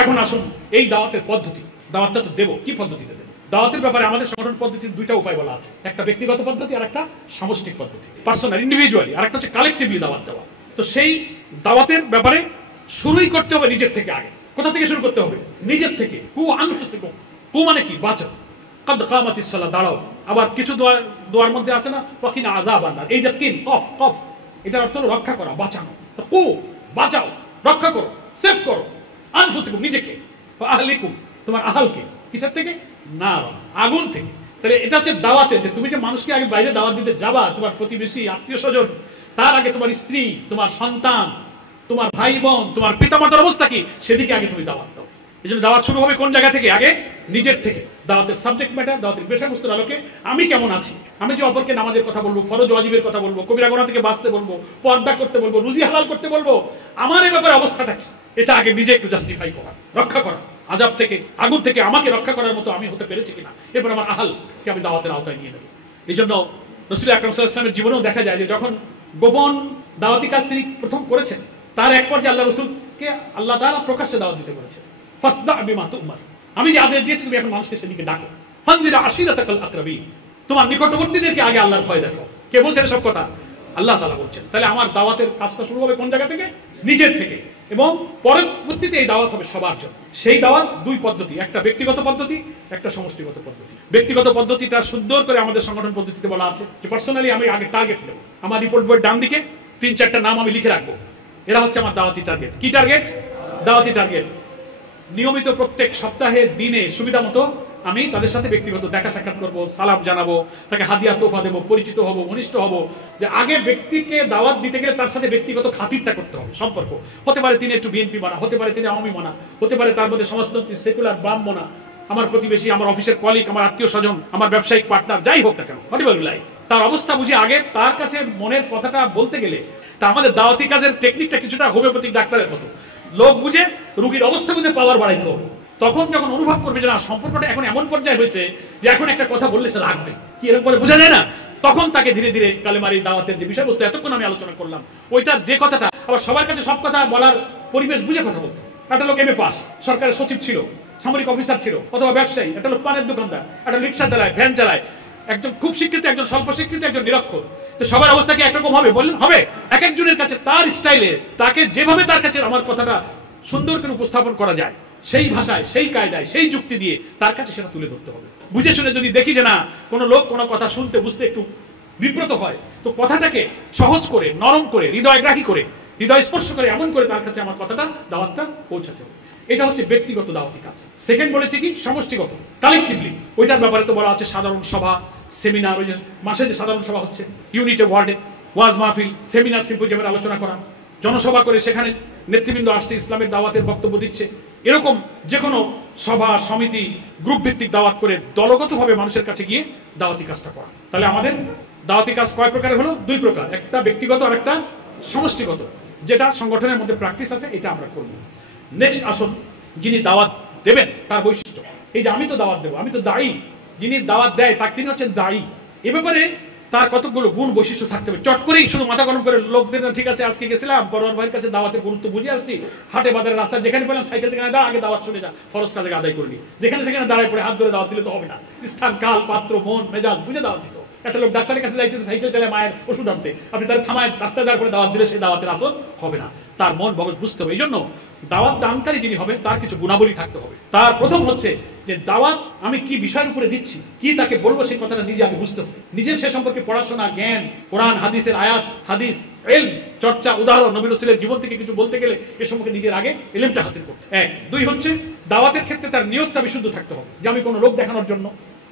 এখন আসুন এই দাওয়াতের পদ্ধতি, দাওয়াতটা তো দেবো, কি পদ্ধতিতে দেবো? দাওয়াতের ব্যাপারে আমাদের সংগঠন পদ্ধতির দুইটা উপায় বলা আছে, একটা ব্যক্তিগত পদ্ধতি আর একটা সামষ্টিক পদ্ধতি, পার্সোনাল, ইন্ডিভিজুয়ালি, আর একটা হচ্ছে কালেক্টিভলি দাওয়াত দেওয়া। তো সেই দাওয়াতের ব্যাপারে শুরুই করতে হবে নিজের থেকে। আগে কোথা থেকে শুরু করতে হবে? নিজের থেকে। কু আনফুসিকুম, কু মানে কি? বাঁচাও। কাদ কামাতিস সালাহ, দাঁড়াও। আবার কিছু দোয়ার মধ্যে আছে না, ওয়াকিনা আযাবান নার, এই যে কিন, কফ, কফ, এটার অর্থ হলো রক্ষা করা, বাঁচানো। তো কু, বাঁচাও, রক্ষা করো, সেভ করো। আনফুসিকুম, নিজেকে। আহলিকুম, তোমার আহলকে। কিসের থেকে? না, আগুন থেকে। তাহলে এটা হচ্ছে দাওয়াতে, যে তুমি যে মানুষকে আগে বাইরে দাওয়াত দিতে যাবা, তোমার প্রতিবেশী, আত্মীয় স্বজন, তার আগে তোমার স্ত্রী, তোমার সন্তান, তোমার ভাই বোন, তোমার পিতামাতার অবস্থা কি, সেদিকে আগে তুমি দাওয়াত দাও। এই জন্য দাওয়াত শুরু হবে কোন জায়গা থেকে? আগে নিজের থেকে। দাওয়াতের সাবজেক্ট ম্যাটার, দাওয়াতের বিষয়বস্তুর আলোকে আমি কেমন আছি, আমি যে অপরকে নামাজের কথা বলবো, ফরজ ওয়াজিবের কথা বলবো, কবিরা গুনাহ থেকে বাঁচতে বলবো, পর্দা করতে বলবো, রুজি হালাল করতে বলবো, আমার এই ব্যাপারে অবস্থাটা কি, এটা আগে নিজে একটু জাস্টিফাই করা, রক্ষা করা, আযাব থেকে, আগুন থেকে আমাকে রক্ষা করার মতো আমি হতে পেরেছি কিনা, এরপর আমার আহলকে আমি দাওয়াতের আওতায় নিয়ে নেব। এই জন্য রাসূল আকরাম সাল্লাল্লাহু আলাইহি ওয়াসাল্লামের জীবনেও দেখা যায় যে যখন গোপন দাওয়াতি কাজ তিনি প্রথম করেছেন, তার এক পর্যায়ে আল্লাহ রাসূলকে আল্লাহ তাআলা প্রকাশ্যে দাওয়াত দিতে বলেছেন। ফাসদা বিমা তুমার, আমি যে আদেশ দিয়েছি তুমি এখন মানুষকে সেদিকে ডাকো। ফানজিরা আশিরাতাকাল আকরাবিন, তোমার নিকটবর্তীদেরকে আগে আল্লাহর ভয় দেখাও। কে বলছেন সব কথা? আল্লাহ তাআলা বলছেন। তাহলে আমার দাওয়াতের কাজটা শুরু হবে কোন জায়গা থেকে? নিজের থেকে। এবং পরবর্তীতে এই দাওয়াত হবে সবার জন্য। সেই দাওয়াত দুই পদ্ধতি, একটা ব্যক্তিগত পদ্ধতি, একটা সমষ্টিগত পদ্ধতি। ব্যক্তিগত পদ্ধতিটা সুন্দর করে আমাদের সংগঠন পদ্ধতিতে বলা আছে যে পার্সোনালি আমি আগে টার্গেট নেব। আমার রিপোর্ট বইয়ের ডান দিকে 3-4টা নাম আমি লিখে রাখবো, এরা হচ্ছে আমার দাওয়াতি টার্গেট। কি টার্গেট? দাওয়াতি টার্গেট। নিয়মিত প্রত্যেক সপ্তাহের দিনে সুবিধা মতো আমি তাদের সাথে ব্যক্তিগত দেখা সাক্ষাৎ করবো, সালাম জানাবো, তাকে হাদিয়া তোফা দেবো, পরিচিত হব, ঘনিষ্ঠ হব। যে আগে ব্যক্তিকে দাওয়াত দিতে গেলে তার সাথে ব্যক্তিগত খাতিরটা করতে হবে, সম্পর্ক। হতে পারে তিনি একটু বিএনপি মানা, হতে পারে তিনি আওয়ামী মানা, হতে পারে তার মধ্যে সমাজতন্ত্রী সেকুলার বাম মানা, আমার প্রতিবেশী, আমার অফিসের কলিগ, আমার আত্মীয় স্বজন, আমার ব্যবসায়িক পার্টনার, যাই হোক না কেন, হোয়াটএভার লাই, তার অবস্থা বুঝে আগে তার কাছে মনের কথাটা বলতে গেলে তা আমাদের দাওয়াতি কাজের টেকনিকটা কিছুটা হোমিওপ্যাথিক ডাক্তারের মতো, লোক বুঝে রুগীর অবস্থা বুঝে পাওয়ার বাড়াইতে হবে। তখন যখন অনুভব করবে যে না সম্পর্কটা এখন এমন পর্যায়ে হয়েছে যে এখন একটা কথা বললে সে রাখবে, কি এরকম করে বোঝা যায় না, তখন তাকে ধীরে ধীরে কালেমারি দাওয়াতের যে বিষয়বস্তু এতক্ষণ আমি আলোচনা করলাম ওইটার যে কথাটা আবার সবার কাছে সব কথা বলার পরিবেশ বুঝে কথা বলতো। একটা লোক এমএ পাস, সরকারের সচিব ছিল, সামরিক অফিসার ছিল অথবা ব্যবসায়ী, একটা লোক পানের দোকানদার, একটা রিক্সা চালায়, ভ্যান চালায়, একজন খুব শিক্ষিত, একজন স্বল্প শিক্ষিত, একজন নিরক্ষর। তো সবার অবস্থা কি একরকম হবে? বললেন হবে। এক একজনের কাছে তার স্টাইলে তাকে যেভাবে তার কাছে আমার কথাটা সুন্দর করে উপস্থাপন করা যায় সেই ভাষায়, সেই কায়দায়, সেই যুক্তি দিয়ে তার কাছে সেটা তুলে ধরতে হবে। বুঝে শুনে যদি দেখি যে না কোনো লোক কোনো কথা শুনতে বুঝতে একটু বিব্রত হয়, তো কথাটাকে সহজ করে, নরম করে, হৃদয়গ্রাহী করে, হৃদয় স্পর্শ করে এমন করে তার কাছে আমার কথাটা, দাওয়াতটা পৌঁছাতে হবে। এটা হচ্ছে ব্যক্তিগত দাওয়াতি কাজ। সেকেন্ড বলেছে কি সমষ্টিগত, কালেকটিভলি। ওইটার ব্যাপারে তো বলা আছে সাধারণ সভা, সেমিনার, ওই যে মাসে যে সাধারণ সভা হচ্ছে, ইউনিটে, ওয়ার্ডে, ওয়াজ মাহফিল, সেমিনার, সিম্পোজিয়ামের আলোচনা করা, জনসভা করে সেখানে নেতৃবৃন্দ আসছে, ইসলামের দাওয়াতের বক্তব্য দিচ্ছে, এরকম যে কোনো সভা, সমিতি, গ্রুপ ভিত্তিক দাওয়াত করে দলগতভাবে মানুষের কাছে গিয়ে দাওয়াতি কাজটা করা। তাহলে আমাদের দাওয়াতি কাজ কয় প্রকারের হলো? দুই প্রকার, একটা ব্যক্তিগত আর একটা সমষ্টিগত। যেটা সংগঠনের মধ্যে প্র্যাকটিস আছে এটা আমরা করব। নেক্সট আসুন, যিনি দাওয়াত দেবেন তার বৈশিষ্ট্য। এই যে আমি তো দাওয়াত দেবো, আমি তো দায়ী, যিনি দাওয়াত দেয় তার তিনি হচ্ছেন দায়ী। এ ব্যাপারে তার কতগুলো গুণ বৈশিষ্ট্য থাকতে হবে। চট করেই শুধু মাথা গরম করে লোকদের ঠিক আছে আজকে গেছিলাম পরোয়ার ভাইয়ের কাছে দাওয়াতের গুরুত্ব বুঝে আসছি, হাটে বাজারের রাস্তায় যেখানে পেলাম সাইকেল থেকে দা আগে দাওয়াত শুনে যা, ফরজ কাজে আদায় করলি, যেখানে সেখানে দাঁড়ায় পড়ে হাত ধরে দাওয়াত দিলে তো হবে না। স্থান, কাল, পাত্র, মন, মেজাজ বুঝে দাওয়াত দিত। একটা লোক ডাক্তারের কাছে যাইতেছে সাইকেল চালায় মায়ের ওষুধ আনতে, আপনি তার থামায় রাস্তায় দাঁড় করে দাওয়াত দিলে সেই দাওয়াতের আসর হবে না। তার মন মগজ বুঝতে হবে। এই জন্য দাওয়াত দানকারী যিনি হবেন তার কিছু গুণাবলী থাকতে হবে। তার প্রথম হচ্ছে যে দাওয়াত আমি কি বিষয়ের উপরে দিচ্ছি, কি তাকে বলবো সেই কথাটা নিজে আমি বুঝতে হবে। নিজের সে সম্পর্কে পড়াশোনা, জ্ঞান, কোরআন হাদিসের আয়াত, হাদিস, ইলম, চর্চা, উদাহরণ, নবী রাসূলের জীবন থেকে কিছু বলতে গেলে এ সম্পর্কে নিজের আগে ইলমটা হাসিল করতে। এক। দুই হচ্ছে দাওয়াতের ক্ষেত্রে তার নিয়তটা বিশুদ্ধ থাকতে হবে, যে আমি কোনো লোক দেখানোর জন্য,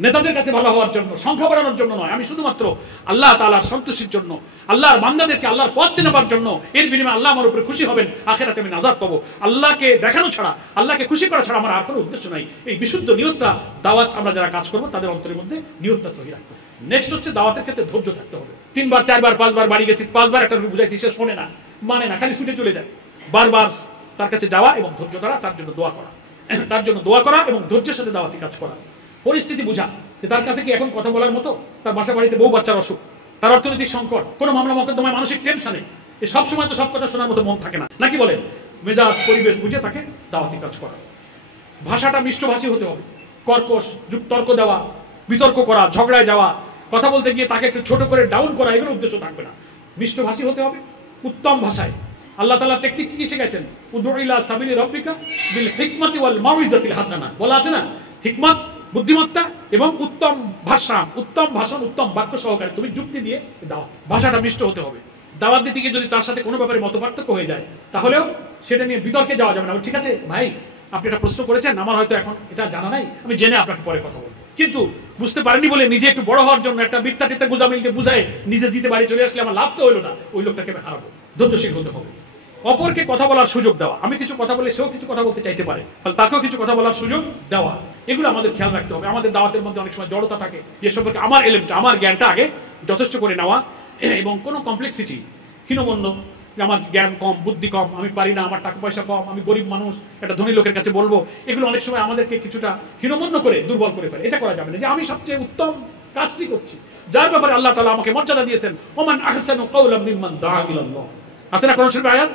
নেতাদের কাছে ভালো হওয়ার জন্য, সংখ্যা বাড়ানোর জন্য নয়, আমি শুধুমাত্র আল্লাহ তাআলার সন্তুষ্টির জন্য, আল্লাহর বান্দাদেরকে আল্লাহর পথ চেনাবার জন্য, এর বিনিময়ে আল্লাহ আমার উপরে খুশি হবেন, আখিরাতে আমি নাজাত পাবো, আল্লাহকে দেখানো ছাড়া, আল্লাহকে খুশি করা ছাড়া আমার আর কোনো উদ্দেশ্য নাই। এই বিশুদ্ধ নিয়তটা দাওয়াত আমরা যারা কাজ করবো তাদের অন্তরের মধ্যে নিয়তটা সহি রাখতে হবে। নেক্সট হচ্ছে দাওয়াতের ক্ষেত্রে ধৈর্য থাকতে হবে। 3 বার 4 বার 5 বার বাড়ি গেছি, 5 বার একটা বুঝাইছি, সে শোনে না, মানে না, খালি ছুটে চলে যায়। বারবার তার কাছে যাওয়া এবং ধৈর্য ধরা, তার জন্য দোয়া করা, তার জন্য দোয়া করা এবং ধৈর্যের সাথে দাওয়াতি কাজ করা। পরিস্থিতি বুঝা যে তার কাছে কি এখন কথা বলার মতো, তার বাসা বাড়িতে বউ বাচ্চার অসুখ, তার অর্থনৈতিক সংকট, কোনো মামলা মকদ্দমায় মানসিক টেনশনে, এই সব সময় তো সব কথা শোনার মতো মন থাকে না, নাকি বলেন? মেজাজ পরিবেশ বুঝে তাকে দাওয়াতি কাজ করা। ভাষাটা মিষ্টভাষী হতে হবে, কর্কশ যুক্তর্ক দেওয়া, বিতর্ক করা, ঝগড়ায় যাওয়া, কথা বলতে গিয়ে তাকে একটু ছোট করে ডাউন করা, এগুলো উদ্দেশ্য থাকবে না। মিষ্টভাষী হতে হবে, উত্তম ভাষায়। আল্লাহ তাআলা টেকনিক কি শিখাইছেন? উদউ ইলা সাবিলি রাব্বিকা বিল হিকমাতি ওয়াল মাউইজাতিল হাসানা। বলা আছে না, হিকমত বুদ্ধিমত্তা এবং উত্তম ভাষা, উত্তম ভাষণ, উত্তম বাক্য সহকারে তুমি যুক্তি দিয়ে দাওয়াত। ভাষাটা মিষ্ট হতে হবে। দাওয়াত দিতে গিয়ে যদি তার সাথে কোনো ব্যাপারে মতপার্থক্য হয়ে যায় তাহলেও সেটা নিয়ে বিতর্কে যাওয়া যাবে না। ঠিক আছে ভাই, আপনি একটা প্রশ্ন করেছেন, আমার হয়তো এখন এটা জানা নাই, আমি জেনে আপনাকে পরে কথা বলবো, কিন্তু বুঝতে পারেনি বলে নিজে একটু বড় হওয়ার জন্য একটা মিথ্যা টিথ্যা গুজামিলকে বুঝায় নিজে জিতে বাড়ি চলে আসলে আমার লাভ তো হলো না, ওই লোকটাকে আমি হারাবো। ধৈর্যশীল হতে হবে। অপরকে কথা বলার সুযোগ দেওয়া, আমি কিছু কথা বলে সেও কিছু কথা বলতে চাইতে পারে, তাহলে তাকেও কিছু কথা বলার সুযোগ দেওয়া, এগুলো আমাদের খেয়াল রাখতে হবে। আমাদের দাওয়াতের মধ্যে অনেক সময় জড়তা থাকে, যে সম্পর্কে আমার এলেমটা, আমার জ্ঞানটা আগে যথেষ্ট করে নেওয়া, এবং কোনো কমপ্লেক্সিটি, হীনমন্য, আমার জ্ঞান কম, বুদ্ধি কম, আমি পারি না, আমার টাকা পয়সা কম, আমি গরিব মানুষ, একটা ধনী লোকের কাছে বলবো, এগুলো অনেক সময় আমাদেরকে কিছুটা হীনমন্য করে দুর্বল করে ফেলে। এটা করা যাবে না, যে আমি সবচেয়ে উত্তম কাজটি করছি, যার ব্যাপারে আল্লাহ তাআলা আমাকে মর্যাদা দিয়েছেন, ওমান আহসানু কাওলাম মিম্মান দাআ ইলাল্লাহ। আছে না কোন শরীফে আয়াত?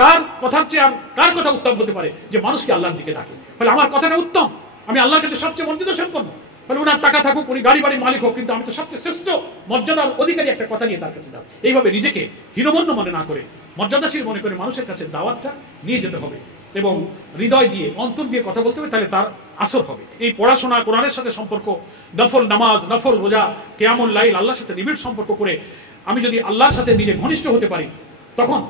কার কথার চেয়ে আর কার কথা উত্তম হতে পারে? যে মানুষকে আল্লাহর দিকে ডাকে। ফলে আমার কথাটা উত্তম, আমি আল্লাহর কাছে সবচেয়ে মর্যাদা সম্পন্ন। ফলে ওনার টাকা থাকুক, উনি গাড়ি বাড়ির মালিক হোক, কিন্তু আমি তো সবচেয়ে শ্রেষ্ঠ মর্যাদার অধিকারী একটা কথা নিয়ে তার কাছে যাচ্ছি। এইভাবে নিজেকে হীনমন্য মনে না করে, মর্যাদাশীল মনে করে মানুষের কাছে দাওয়াতটা নিয়ে যেতে হবে এবং হৃদয় দিয়ে, অন্তর দিয়ে কথা বলতে হবে, তাহলে তার আসর হবে। এই পড়াশোনা, কোরআনের সাথে সম্পর্ক, নফল নামাজ, নফল রোজা, কিয়ামুল লাইল, আল্লাহর সাথে নিবিড় সম্পর্ক করে আমি যদি আল্লাহর সাথে নিজে ঘনিষ্ঠ হতে পারি, তখন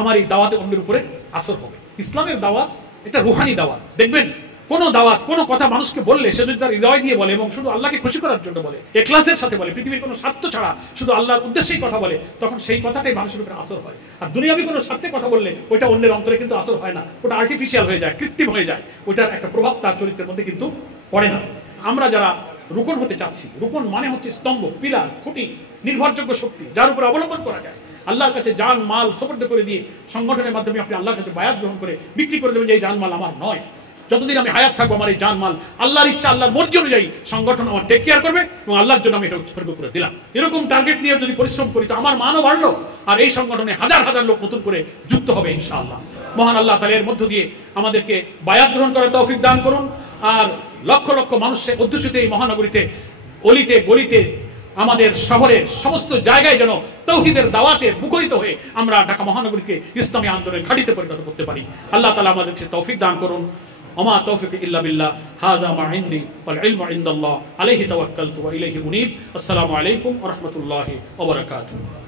আমার এই দাওয়াতে অন্যের উপরে আসর হবে। ইসলামের দাওয়াত এটা রুহানি দাওয়াত। দেখবেন কোন দাওয়াত, কোন কথা মানুষকে বললে সে যদি তার হৃদয় দিয়ে বলে এবং শুধু আল্লাহকে খুশি করার জন্য বলে, ইখলাসের সাথে বলে, পৃথিবীর কোনো স্বার্থ ছাড়া শুধু আল্লাহর উদ্দেশ্যেই কথা বলে, তখন সেই কথাটাই মানুষের উপরে আসর হয়। আর দুনিয়াবি কোনো স্বার্থে কথা বললে ওইটা অন্যের অন্তরে কিন্তু আসর হয় না, ওটা আর্টিফিশিয়াল হয়ে যায়, কৃত্রিম হয়ে যায়, ওইটার একটা প্রভাব তার চরিত্রের মধ্যে কিন্তু পড়ে না। আমরা যারা রুকন হতে চাচ্ছি। রুকন মানে হচ্ছে স্তম্ভ, পিলার, খুঁটি, নির্ভরযোগ্য শক্তি যার উপর অবলম্বন করা যায়। আল্লাহর কাছে জান মাল সুপর্দ করে দিয়ে সংগঠনের মাধ্যমে আপনি আল্লাহর কাছে বায়াত গ্রহণ করে বিক্রি করে দেবেন যে এই জান মাল আমার নয়। যতদিন আমি হায়াত থাকবো আমার এই জান মাল আল্লাহর ইচ্ছা, আল্লাহর মর্জি অনুযায়ী সংগঠন আমার টেক কেয়ার করবে এবং আল্লাহর জন্য আমি এটা উৎসর্গ করে দিলাম। এরকম টার্গেট নিয়ে যদি পরিশ্রম করি তো আমার মানও বাড়লো, আর এই সংগঠনে হাজার হাজার লোক নতুন করে যুক্ত হবে ইনশাআল্লাহ। মহান আল্লাহ তাআলা এর মধ্য দিয়ে আমাদেরকে বায়াত গ্রহণ করার তৌফিক দান করুন, আর লক্ষ লক্ষ মানুষের অধ্যুষিত এই মহানগরীতে অলিতে গলিতে আমাদের শহরের সমস্ত জায়গায় যেন তাওহীদের দাওয়াতে মুখরিত হয়ে আমরা ঢাকা মহানগরীকে ইসলামী আন্দোলনের ঘাঁটিতে পরিণত করতে পারি। আল্লাহ তাআলা আমাদেরকে তৌফিক দান করুন। ওমা তৌফিক ইল্লা বিল্লাহ, হাযা মা ইনদি ওয়াল ইলমু ইনদাল্লাহ, আলাইহি তাওয়াক্কালতু ওয়া ইলাইহি উনীব। আসসালামু আলাইকুম ওয়া রাহমাতুল্লাহি ওয়া বারাকাতুহু।